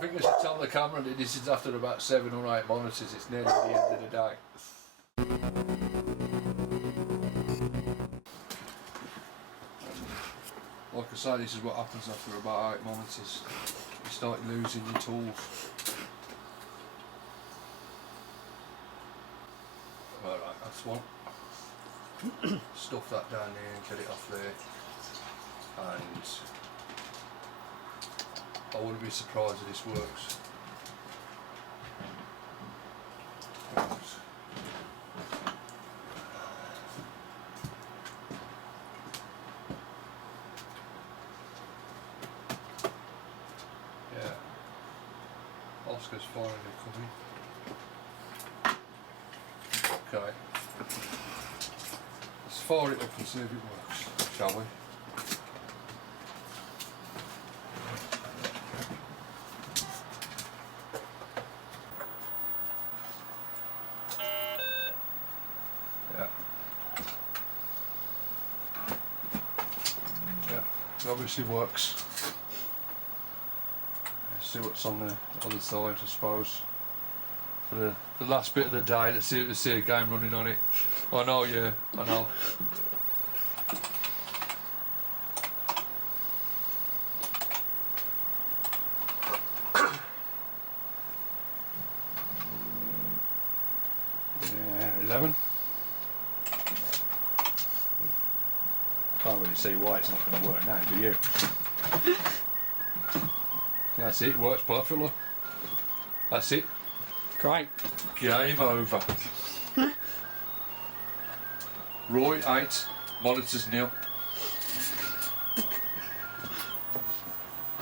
think I should tell the camera that this is after about 7 or 8 monitors, it's nearly the end of the day. Like I say, this is what happens after about 8 monitors. You start losing your tools. Alright, that's one. Stuff that down there and get it off there. And I wouldn't be surprised if this works. Yeah. Oscar's finally coming. Okay. Let's fire it up and see if it works, shall we? It obviously works. Let's see what's on the other side, I suppose. For the last bit of the day, let's see a game running on it. I know, yeah, I know. Yeah, 11. Can't really see why it's not going to work now, do you? That's it, works perfectly. That's it. Great. Game over. Roy 8, monitors 0.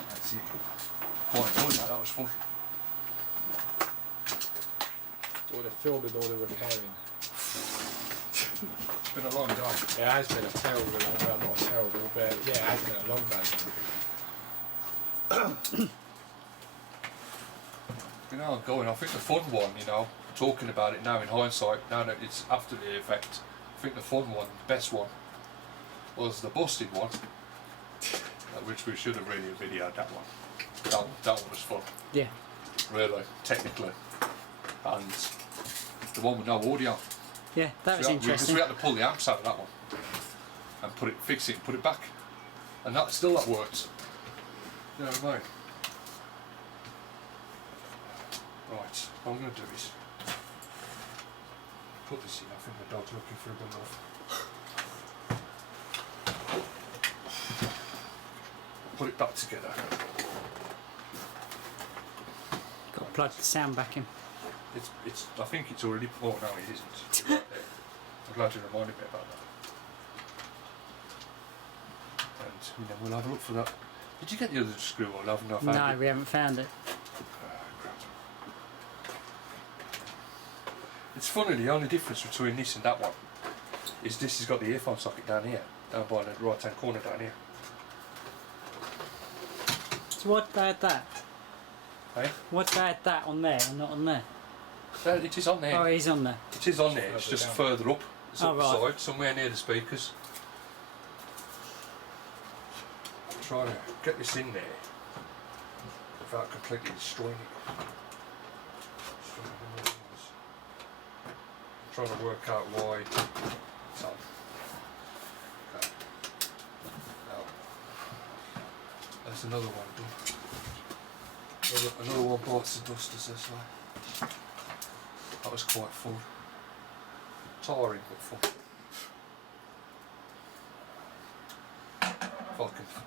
That's it. Quite good, that was fun. All the filming, all the repairing. It's been a long day. It has been a terrible long day. Well, not terrible, but yeah, it has been a long day. You know, I'm going. I think the fun one, you know, talking about it now in hindsight, now that it's after the effect, I think the fun one, the best one, was the busted one, which we should have really videoed that one. That one was fun. Yeah. Really, technically. And the one with no audio. Yeah, that was interesting. Because we had to pull the amps out of that one and fix it and put it back. And that worked. You know what I mean? Right, what I'm going to do is put this in. I think the dog's looking for a bit of. Put it back together. Got to plug the sound back in. I think it's already. Oh no, it isn't. It's right there. I'm glad you reminded me about that. And we'll have a look for that. Did you get the other screw or haven't I found it? No, we haven't found it. It's funny, the only difference between this and that one is this has got the earphone socket down here, down by the right hand corner down here. So why'd they add that? Hey? Why'd they add that on there and not on there? It is on there. Oh, it is on there. It is on there, it's just further up. It's up the right. side, somewhere near the speakers. I'm trying to get this in there without completely destroying it. Trying to work out why it's on. Okay. Now, that's another one done. Another one bites the dust, as they say. That was quite fun. Tiring but fun.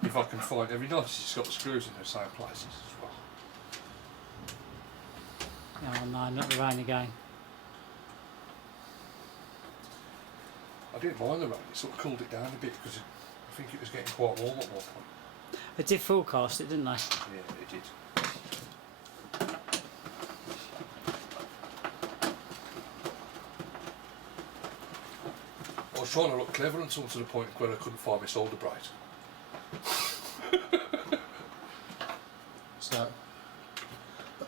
If I can find, have you noticed it's got the screws in the same places as well? Oh no, not the rain again. I didn't mind the rain, it sort of cooled it down a bit because I think it was getting quite warm at one point. They did forecast it, didn't they? Yeah, they did. I was trying to look clever until to the point where I couldn't find my solder braid. So,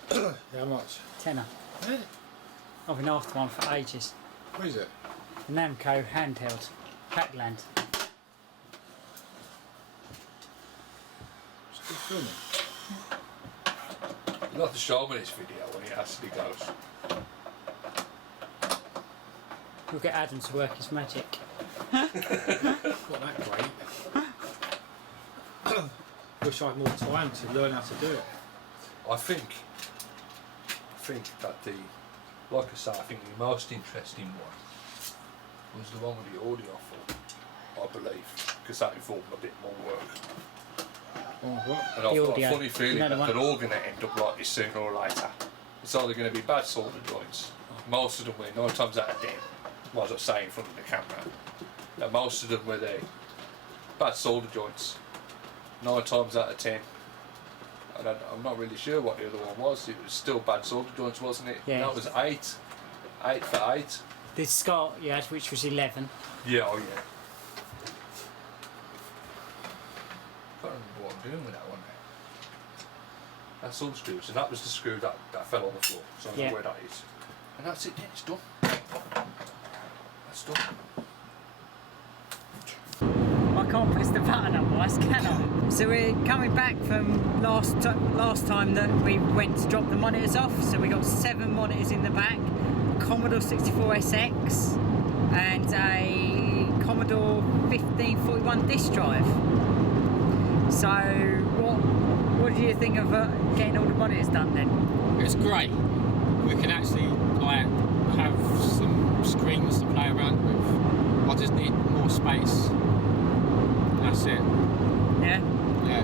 how much? Tenner. Really? I've been after one for ages. What is it? The Namco handheld. Packland. Still filming? You'll have to show me this video when it actually goes. We'll get Adam to work his magic. Not that great. Wish I had more time to learn how to do it. I think that like I say, I think the most interesting one was the one with the audio for, I believe, because that involved a bit more work. Oh, what? And I've The got a audio. funny feeling Another that they're one. all going to end up like this sooner or later. It's either going to be bad solder joints. Most of them were 9 times out of 10. Well, as I say in front of the camera, that most of them were the bad solder joints. 9 times out of 10. And I'm not really sure what the other one was. It was still bad solder joints, wasn't it? Yeah. That was 8. 8 for 8. The Scott you had, which was 11. Yeah, oh yeah. I can't remember what I'm doing with that one now. That's all the screws, and that was the screw that fell on the floor, so I know Yeah. where that is. And that's it, then, it's done. That's done. I can't press the button otherwise, can I? So we're coming back from last time that we went to drop the monitors off. So we got 7 monitors in the back, Commodore 64SX, and a Commodore 1541 disk drive. So what do you think of getting all the monitors done then? It's great. We can actually like have some screens to play around with. I just need more space. That's it. Yeah. Yeah.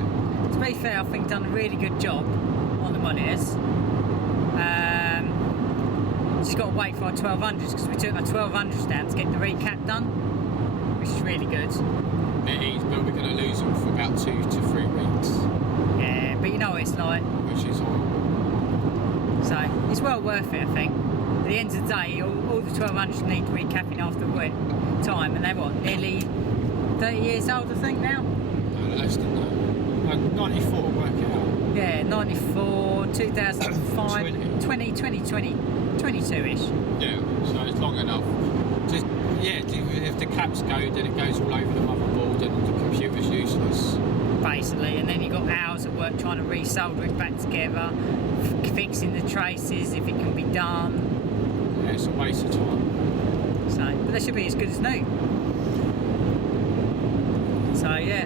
To be fair, I think done a really good job on the monitors. Just got to wait for our 1200s because we took our 1200s down to get the recap done, which is really good. It is, but we're going to lose them for about 2 to 3 weeks, Yeah, but you know what it's like, which is horrible. so it's well worth it, I think. At the end of the day, all the 1200s need recapping after a time, and they're what, nearly 30 years old, I think now. No, less than that. 94, work it out. Yeah, 94, 2005, 20. 22-ish. Yeah, so it's long enough. Just if the caps go, then it goes all over the motherboard and the computer's useless. Basically, and then you've got hours at work trying to resolder it back together, fixing the traces if it can be done. Yeah, it's a waste of time. So, but they should be as good as new. So yeah.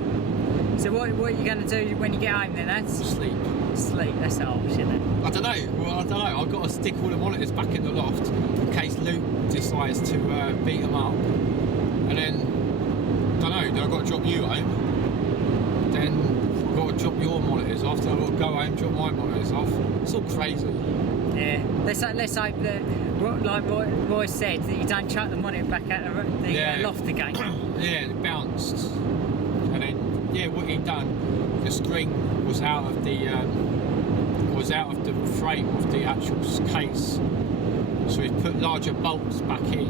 So what are you going to do when you get home then? That's Sleep. sleep. That's the option then. I don't know. Well, I don't know. I've got to stick all the monitors back in the loft in case Luke decides to beat them up. And then, don't know. Then I've got to drop you home. Then I've got to drop your monitors off. Then I've got to go home, drop my monitors off. It's all crazy. Yeah. Let's hope that, like Roy said, that you don't chuck the monitor back out the loft again. Yeah, it bounced. And then, yeah, what he'd done, the screen was out of the frame of the actual case. So he put larger bolts back in,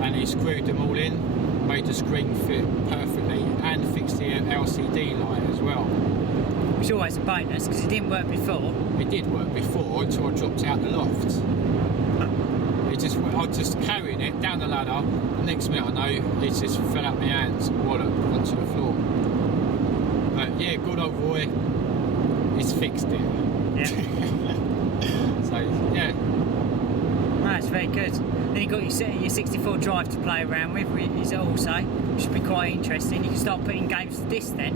and he screwed them all in, made the screen fit perfectly, and fixed the LCD light as well. Which is always a bonus because it didn't work before. It did work before until I dropped out the loft. I was just carrying it down the ladder. The next minute I know it just fell out my hands and walloped onto the floor. But yeah, good old Roy, he's fixed it. Yeah. So yeah, That's very good. Then you've got your 64 drive to play around with, which also, which should be quite interesting. You can start putting games to disc then.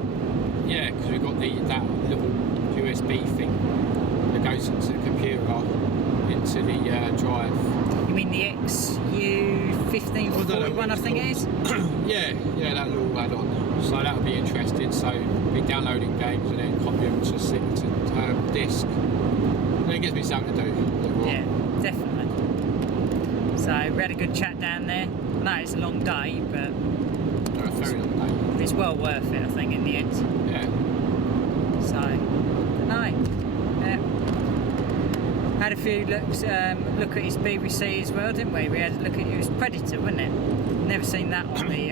yeah, because we've got that little USB thing that goes into the computer, into the drive. You mean the XU1541, I think it is? Yeah, that little add-on. So that'll be interesting. So be downloading games and then copy them to disc. And it gives me something to do. Yeah, definitely. So we had a good chat down there. I know it's a long day, but A very long it's well worth it, I think, in the end. day. Yeah. So, no. Yeah. Had a few looks, look at his BBC as well, didn't we? We had a look at his Predator, wasn't it? Never seen that on the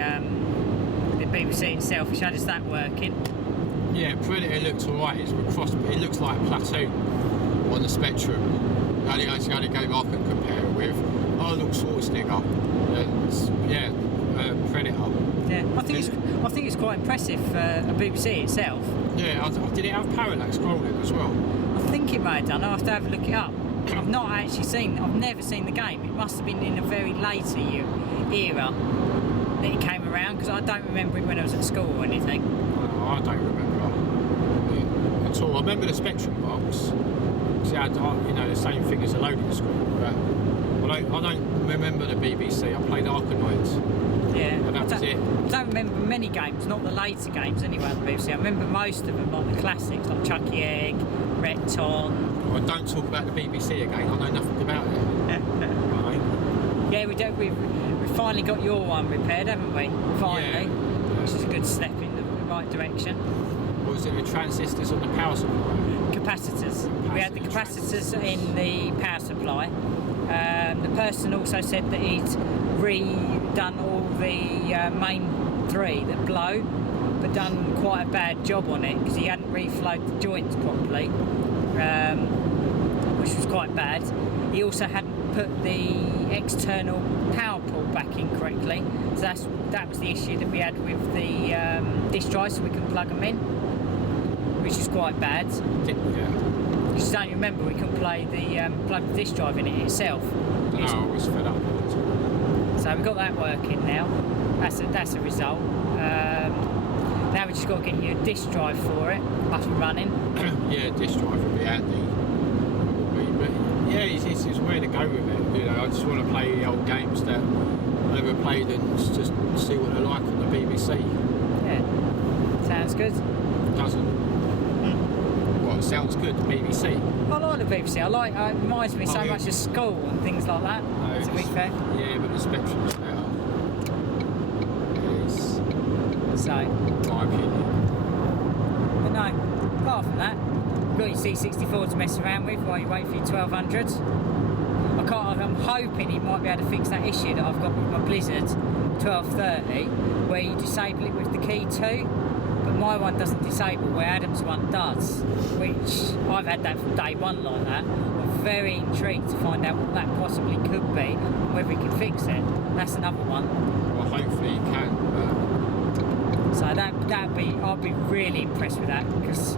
BBC itself. He showed us that working. Yeah, Predator looks alright. It's a cross. It looks like Platoon on the Spectrum. The only game I can compare it with. I look Schwarzenegger, and yeah, Predator. Yeah, I think it's quite impressive for a BBC itself. Yeah, did it have parallax scrolling as well? I think it may have done. I'll have to have a look it up. I've never seen the game. It must have been in a very later era that it came around, because I don't remember it when I was at school or anything. I don't remember it at all. I remember the Spectrum box. It had, the same thing as a loading screen, but I don't remember the BBC. I played Arkanoids. Yeah, And that was it. I don't remember many games, not the later games anyway on the BBC. I remember most of them, like the classics, like Chucky Egg, Recton. I don't talk about the BBC again. I know nothing about it. Right? Yeah, we've finally got your one repaired, haven't we? Finally, Yeah. which is a good step in the right direction. Or was it the transistors on the power supply? Capacitors. We had the capacitors in the power supply. The person also said that he'd redone all the main three that blow, but done quite a bad job on it because he hadn't reflowed the joints properly, which was quite bad. He also hadn't put the external power port back in correctly, so that was the issue that we had with the disk drive, so we couldn't plug them in, which is quite bad. Yeah. Because don't you remember we couldn't plug the disk drive in it itself. No, I was fed up with it. So we've got that working now. That's a result. Now we just got to get you a disk drive for it, up and running. Yeah, disk drive would be handy. But yeah, it's where to go with it. I just want to play the old games that I never played and just see what they're like on the BBC. Yeah, sounds good. Doesn't. Well, it sounds good, the BBC. I like the BBC. It reminds me so much of school and things like that, to be fair. Yeah, but the Spectrum's better. It's So, my opinion. but no, apart from that, you've got your C64 to mess around with while you wait for your 1200s. I'm hoping he might be able to fix that issue that I've got with my Blizzard 1230, where you disable it with the key 2, but my one doesn't disable where Adam's one does, which I've had that from day one like that. I'm very intrigued to find out what that possibly could be and whether he can fix it. That's another one. Well, hopefully you can. So I'd be really impressed with that, because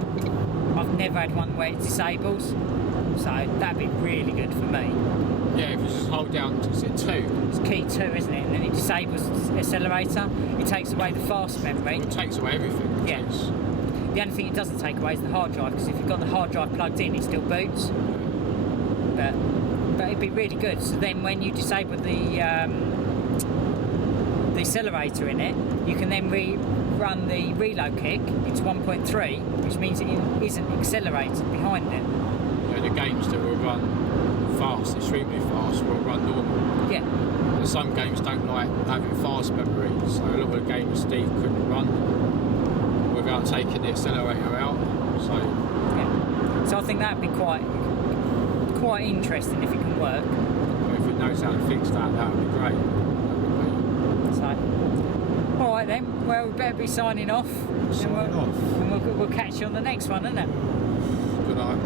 I've never had one where it disables. So that'd be really good for me. Yeah, if you just hold down, is it 2? It's key 2, isn't it? And then it disables the accelerator. It takes away the fast memory. It takes away everything. Yeah. The only thing it doesn't take away is the hard drive, because if you've got the hard drive plugged in, it still boots. But it'd be really good. So then when you disable the accelerator in it, you can then run the reload kick into 1.3, which means it isn't accelerated behind it. The games that will run fast, extremely fast, will run normal. Yeah. And some games don't like having fast memory, so a lot of the games Steve couldn't run without taking the accelerator out. So Yeah. So I think that'd be quite interesting if it can work. if it knows how to fix that, that would be great. So, all right then. Well, we better be signing off. Signing off. And we'll catch you on the next one, isn't it? Good night.